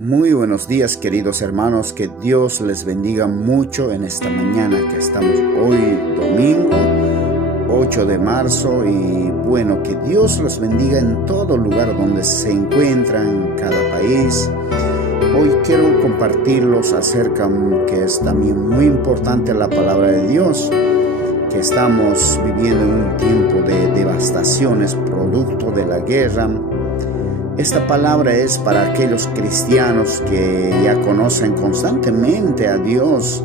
Muy buenos días, queridos hermanos, que Dios les bendiga mucho en esta mañana que estamos hoy domingo 8 de marzo y bueno, que Dios los bendiga en todo lugar donde se encuentran, en cada país. Hoy quiero compartirlos acerca que es también muy importante la palabra de Dios, que estamos viviendo en un tiempo de devastaciones producto de la guerra. Esta palabra es para aquellos cristianos que ya conocen constantemente a Dios,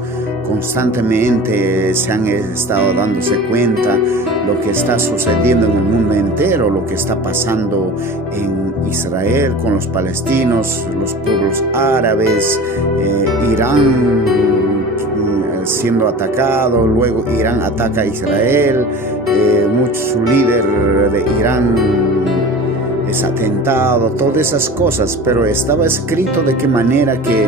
constantemente se han estado dándose cuenta lo que está sucediendo en el mundo entero, lo que está pasando en Israel con los palestinos, los pueblos árabes, Irán siendo atacado, luego Irán ataca a Israel, su líder de Irán es atentado, todas esas cosas, pero estaba escrito de qué manera que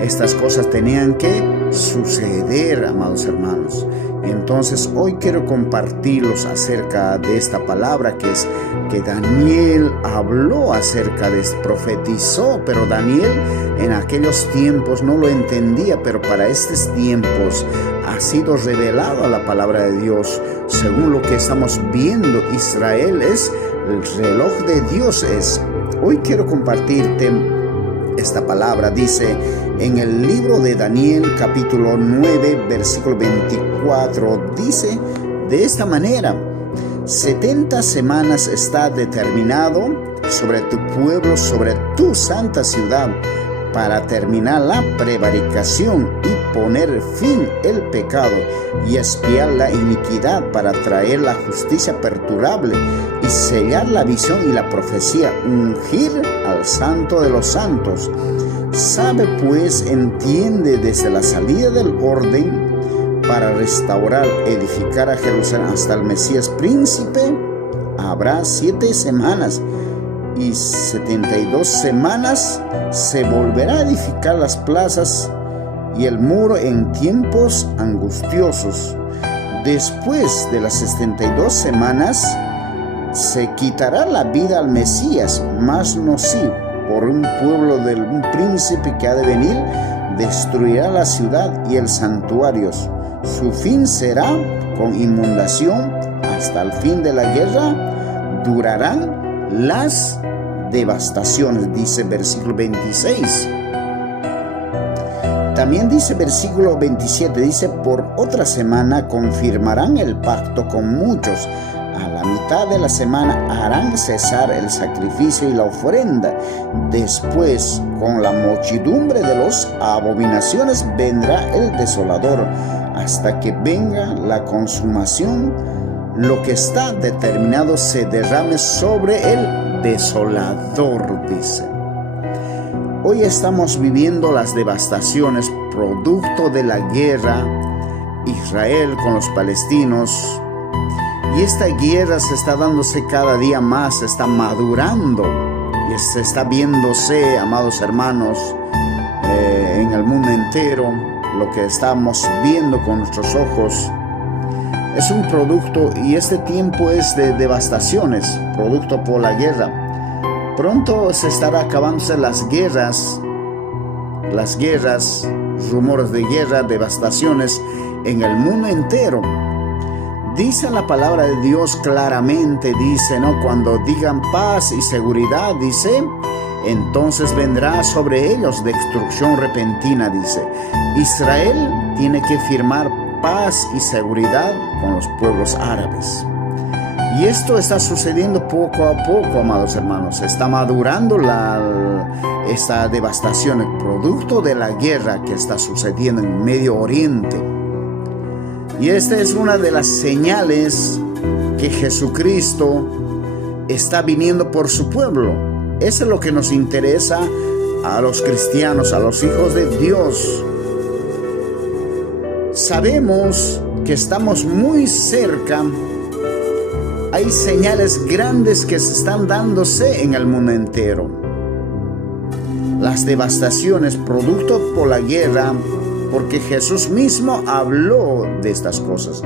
estas cosas tenían que suceder, amados hermanos. Entonces hoy quiero compartirlos acerca de esta palabra que es que Daniel habló acerca de esto, profetizó, pero Daniel en aquellos tiempos no lo entendía, pero para estos tiempos ha sido revelado la palabra de Dios. Según lo que estamos viendo, Israel es el reloj de Dios es. Hoy quiero compartirte esta palabra. Dice en el libro de Daniel capítulo 9 versículo 24, dice de esta manera: 70 semanas está determinado sobre tu pueblo, sobre tu santa ciudad, para terminar la prevaricación y poner fin al pecado y expiar la iniquidad, para traer la justicia perdurable y sellar la visión y la profecía, ungir al santo de los santos. Sabe pues, entiende desde la salida del orden para restaurar, edificar a Jerusalén hasta el Mesías príncipe, habrá 7 semanas y 72 semanas se volverá a edificar las plazas y el muro en tiempos angustiosos. Después de las 72 semanas se quitará la vida al Mesías, mas no sí, por un pueblo de un príncipe que ha de venir, destruirá la ciudad y el santuario. Su fin será con inundación. Hasta el fin de la guerra durarán las devastaciones, dice versículo 26. También dice versículo 27, dice: por otra semana confirmarán el pacto con muchos. A la mitad de la semana harán cesar el sacrificio y la ofrenda. Después, con la muchedumbre de las abominaciones, vendrá el desolador, hasta que venga la consumación. Lo que está determinado se derrame sobre el desolador, dice. Hoy estamos viviendo las devastaciones producto de la guerra, Israel con los palestinos. Y esta guerra se está dándose cada día más, se está madurando y se está viéndose, amados hermanos, en el mundo entero. Lo que estamos viendo con nuestros ojos es un producto, y este tiempo es de devastaciones, producto por la guerra. Pronto se estará acabándose las guerras, rumores de guerra, devastaciones en el mundo entero. Dice la palabra de Dios claramente, dice, ¿no? Cuando digan paz y seguridad, dice, entonces vendrá sobre ellos destrucción repentina, dice. Israel tiene que firmar paz y seguridad con los pueblos árabes. Y esto está sucediendo poco a poco, amados hermanos. Está madurando esta devastación, el producto de la guerra que está sucediendo en Medio Oriente. Y esta es una de las señales que Jesucristo está viniendo por su pueblo. Eso es lo que nos interesa a los cristianos, a los hijos de Dios. Sabemos que estamos muy cerca. Hay señales grandes que se están dándose en el mundo entero. Las devastaciones producto por la guerra, porque Jesús mismo habló de estas cosas,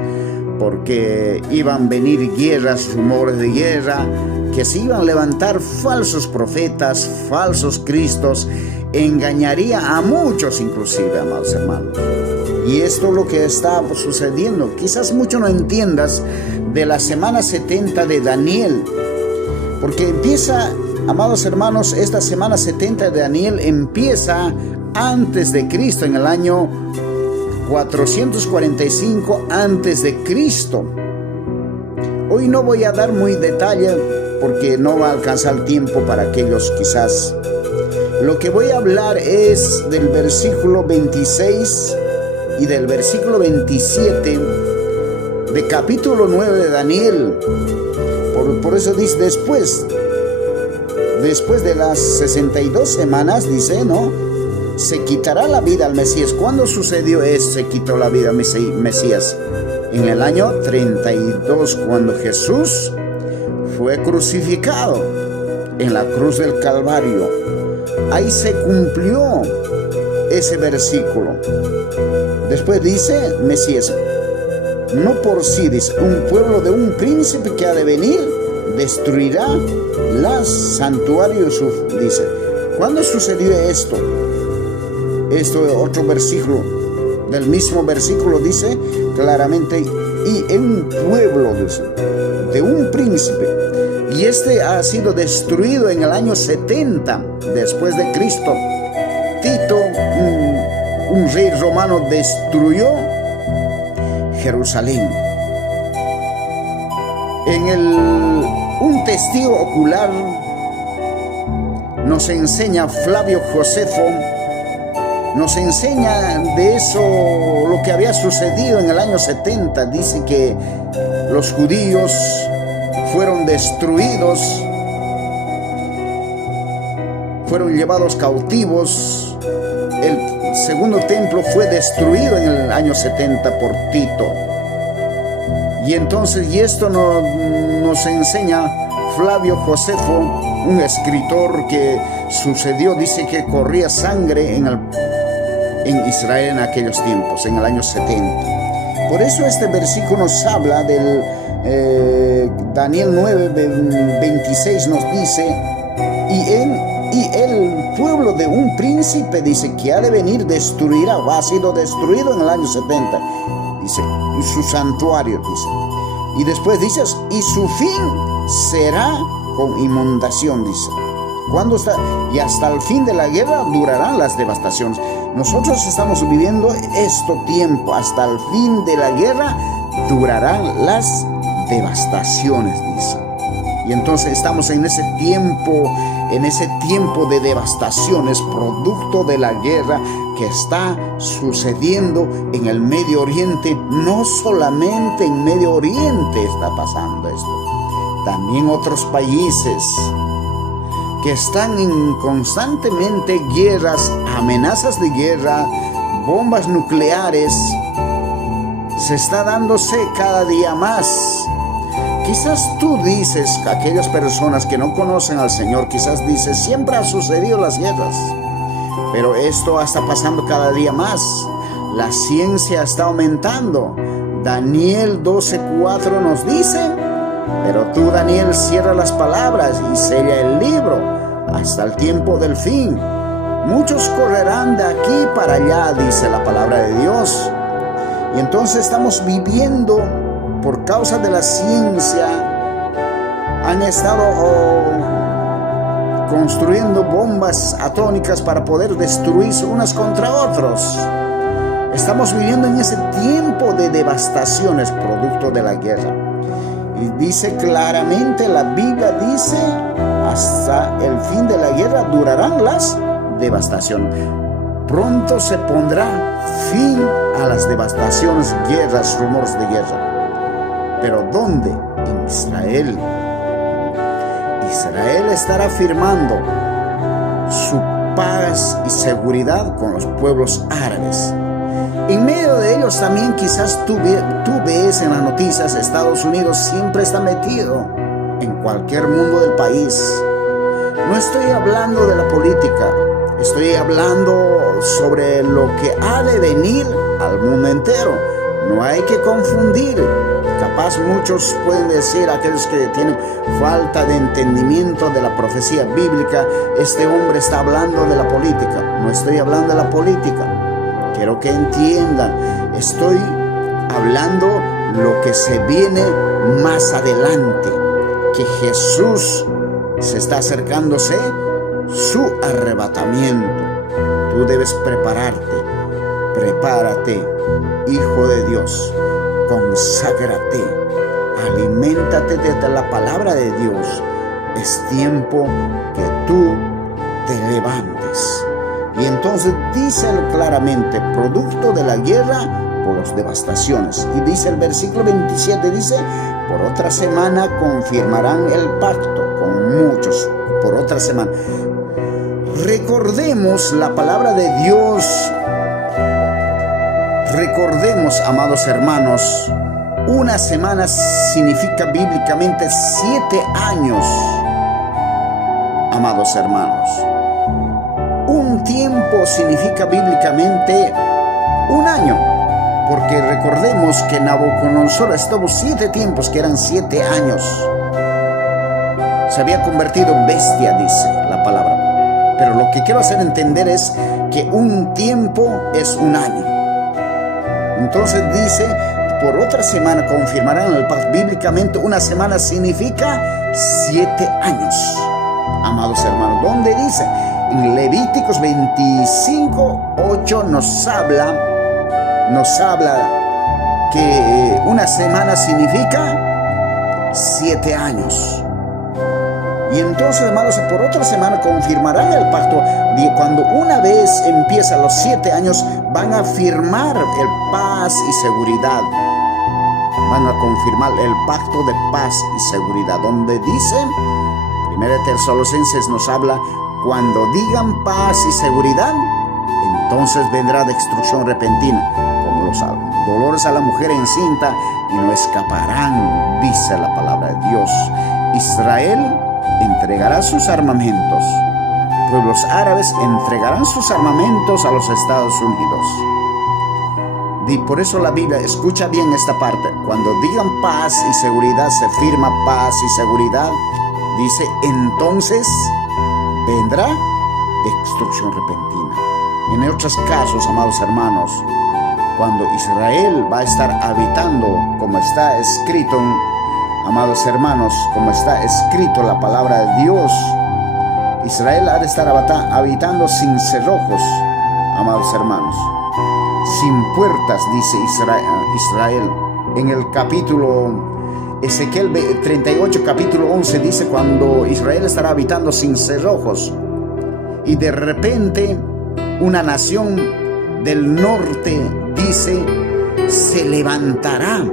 porque iban a venir guerras, rumores de guerra, que se iban a levantar falsos profetas, falsos cristos, engañaría a muchos inclusive, amados hermanos. Y esto es lo que está sucediendo. Quizás mucho no entiendas de la semana 70 de Daniel, porque empieza, amados hermanos, esta semana 70 de Daniel empieza antes de Cristo, en el año 445 antes de Cristo. Hoy no voy a dar muy detalle porque no va a alcanzar el tiempo para aquellos quizás. Lo que voy a hablar es del versículo 26 y del versículo 27 de capítulo 9 de Daniel. Por eso dice después de las 62 semanas, dice, ¿no? Se quitará la vida al Mesías. ¿Cuándo sucedió eso? Se quitó la vida al Mesías. En el año 32, cuando Jesús fue crucificado en la cruz del Calvario. Ahí se cumplió ese versículo. Después dice Mesías, no por sí, dice, un pueblo de un príncipe que ha de venir destruirá los santuarios, dice. ¿Cuándo sucedió esto? Esto es otro versículo. Del mismo versículo dice claramente, y en un pueblo, dice, de un príncipe. Y este ha sido destruido en el año 70 después de Cristo. Tito, un rey romano, destruyó Jerusalén. Un testigo ocular nos enseña Flavio Josefo, nos enseña de eso, lo que había sucedido en el año 70. Dice que los judíos fueron destruidos, fueron llevados cautivos. El segundo templo fue destruido en el año 70 por Tito. Y entonces, y esto nos enseña Flavio Josefo, un escritor que sucedió, dice que corría sangre en Israel en aquellos tiempos, en el año 70. Por eso este versículo nos habla del Daniel 9, 26 nos dice, y el pueblo de un príncipe, dice, que ha de venir destruirá, o ha sido destruido en el año 70, dice, y su santuario, dice. Y después dice, y su fin será con inundación, dice. ¿Cuándo está? Y hasta el fin de la guerra durarán las devastaciones. Nosotros estamos viviendo este tiempo, hasta el fin de la guerra durarán las devastaciones, dice. Y entonces estamos en ese tiempo de devastaciones, producto de la guerra que está sucediendo en el Medio Oriente. No solamente en Medio Oriente está pasando esto, también otros países que están en constantemente guerras, amenazas de guerra, bombas nucleares, se está dándose cada día más. Quizás tú dices, aquellas personas que no conocen al Señor, quizás dices, siempre han sucedido las guerras, pero esto está pasando cada día más. La ciencia está aumentando. Daniel 12:4 nos dice, pero tú, Daniel, cierra las palabras y sella el libro hasta el tiempo del fin. Muchos correrán de aquí para allá, dice la palabra de Dios. Y entonces estamos viviendo, por causa de la ciencia, han estado construyendo bombas atómicas para poder destruirse unas contra otros. Estamos viviendo en ese tiempo de devastaciones producto de la guerra. Y dice claramente, la Biblia dice, hasta el fin de la guerra durarán las devastaciones. Pronto se pondrá fin a las devastaciones, guerras, rumores de guerra. ¿Pero dónde? En Israel. Israel estará firmando su paz y seguridad con los pueblos árabes. En medio de ellos también quizás tú ves en las noticias, Estados Unidos siempre está metido en cualquier mundo del país. No estoy hablando de la política, estoy hablando sobre lo que ha de venir al mundo entero. No hay que confundir. Capaz muchos pueden decir, aquellos que tienen falta de entendimiento de la profecía bíblica, este hombre está hablando de la política. No estoy hablando de la política. Quiero que entiendan, estoy hablando lo que se viene más adelante, que Jesús se está acercándose su arrebatamiento. Tú debes prepárate, hijo de Dios, conságrate, aliméntate de la palabra de Dios. Es tiempo que tú te levantes. Y entonces dice claramente, producto de la guerra por las devastaciones. Y dice el versículo 27, dice, por otra semana confirmarán el pacto con muchos. Por otra semana. Recordemos la palabra de Dios. Recordemos, amados hermanos, una semana significa bíblicamente 7 años. Amados hermanos, un tiempo significa bíblicamente un año, porque recordemos que Nabucodonosor estuvo 7 tiempos, que eran 7 años. Se había convertido en bestia, dice la palabra. Pero lo que quiero hacer entender es que un tiempo es un año. Entonces dice, por otra semana confirmarán el pacto. Bíblicamente una semana significa 7 años. Amados hermanos, ¿dónde dice? En Levíticos 25:8 nos habla que una semana significa 7 años. Y entonces, hermanos, por otra semana confirmarán el pacto. Cuando una vez empiezan los 7 años, van a firmar el paz y seguridad. Van a confirmar el pacto de paz y seguridad. Donde dice, 1 Tesalonicenses nos habla, cuando digan paz y seguridad, entonces vendrá destrucción repentina, como los dolores a la mujer encinta, y no escaparán, dice la palabra de Dios. Israel entregará sus armamentos. Pueblos árabes entregarán sus armamentos a los Estados Unidos. Y por eso la Biblia, escucha bien esta parte, cuando digan paz y seguridad, se firma paz y seguridad, dice, entonces vendrá destrucción repentina. En otros casos, amados hermanos, cuando Israel va a estar habitando, como está escrito, amados hermanos, como está escrito la palabra de Dios, Israel ha de estar habitando sin cerrojos, amados hermanos, sin puertas, dice Israel. En el capítulo Ezequiel 38, capítulo 11, dice cuando Israel estará habitando sin cerrojos. Y de repente una nación del norte, dice, se levantará,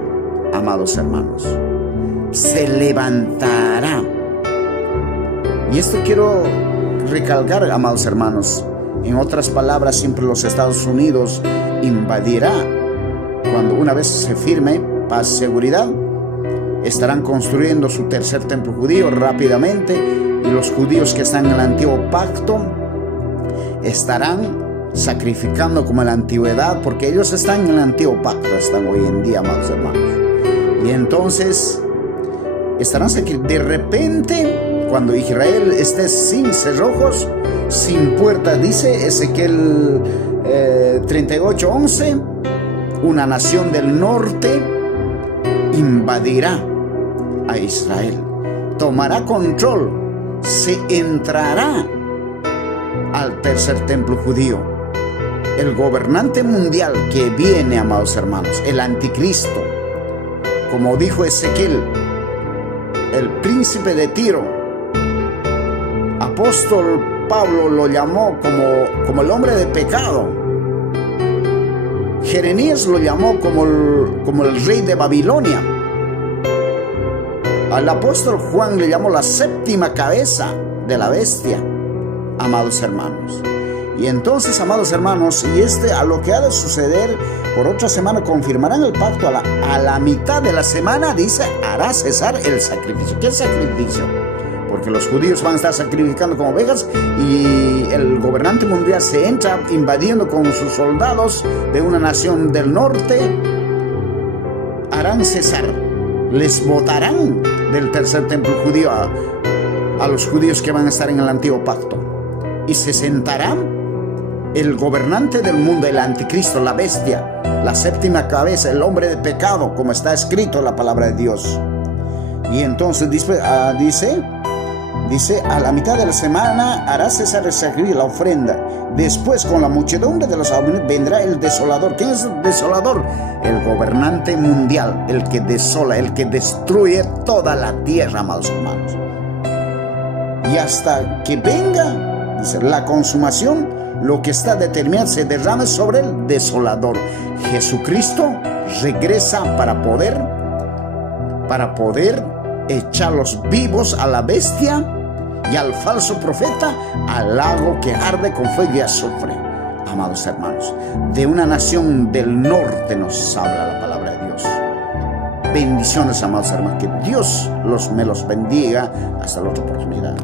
amados hermanos. Se levantará. Y esto quiero recalcar, amados hermanos. En otras palabras, siempre los Estados Unidos invadirá. Cuando una vez se firme paz y seguridad, estarán construyendo su tercer templo judío rápidamente. Y los judíos que están en el antiguo pacto estarán sacrificando como en la antigüedad, porque ellos están en el antiguo pacto, están hoy en día, amados hermanos. Y entonces estarán de repente, cuando Israel esté sin cerrojos, sin puertas, dice Ezequiel 38:11, una nación del norte invadirá a Israel, tomará control, se entrará al tercer templo judío. El gobernante mundial que viene, amados hermanos, el anticristo, como dijo Ezequiel, el príncipe de Tiro. Apóstol Pablo lo llamó como el hombre de pecado. Jeremías lo llamó como el rey de Babilonia. Al apóstol Juan le llamó la séptima cabeza de la bestia, amados hermanos. Y entonces, amados hermanos, a lo que ha de suceder, por otra semana confirmarán el pacto. A la mitad de la semana, dice, hará cesar el sacrificio. ¿Qué sacrificio? Porque los judíos van a estar sacrificando como ovejas y el gobernante mundial se entra invadiendo con sus soldados de una nación del norte harán cesar, les botarán del tercer templo judío a los judíos que van a estar en el antiguo pacto. Y se sentará el gobernante del mundo, el anticristo, la bestia, la séptima cabeza, el hombre de pecado, como está escrito en la palabra de Dios. Y entonces dice, a la mitad de la semana hará cesar el sacrificio, la ofrenda. Después, con la muchedumbre de los abominables, vendrá el desolador. ¿Quién es el desolador? El gobernante mundial, el que desola, el que destruye toda la tierra, amados hermanos. Y hasta que venga, dice, la consumación, lo que está determinado se derrame sobre el desolador. Jesucristo regresa para poder echarlos vivos a la bestia y al falso profeta al lago que arde con fuego y azufre. Amados hermanos, de una nación del norte nos habla la palabra de Dios. Bendiciones, amados hermanos, que Dios me los bendiga. Hasta la otra oportunidad.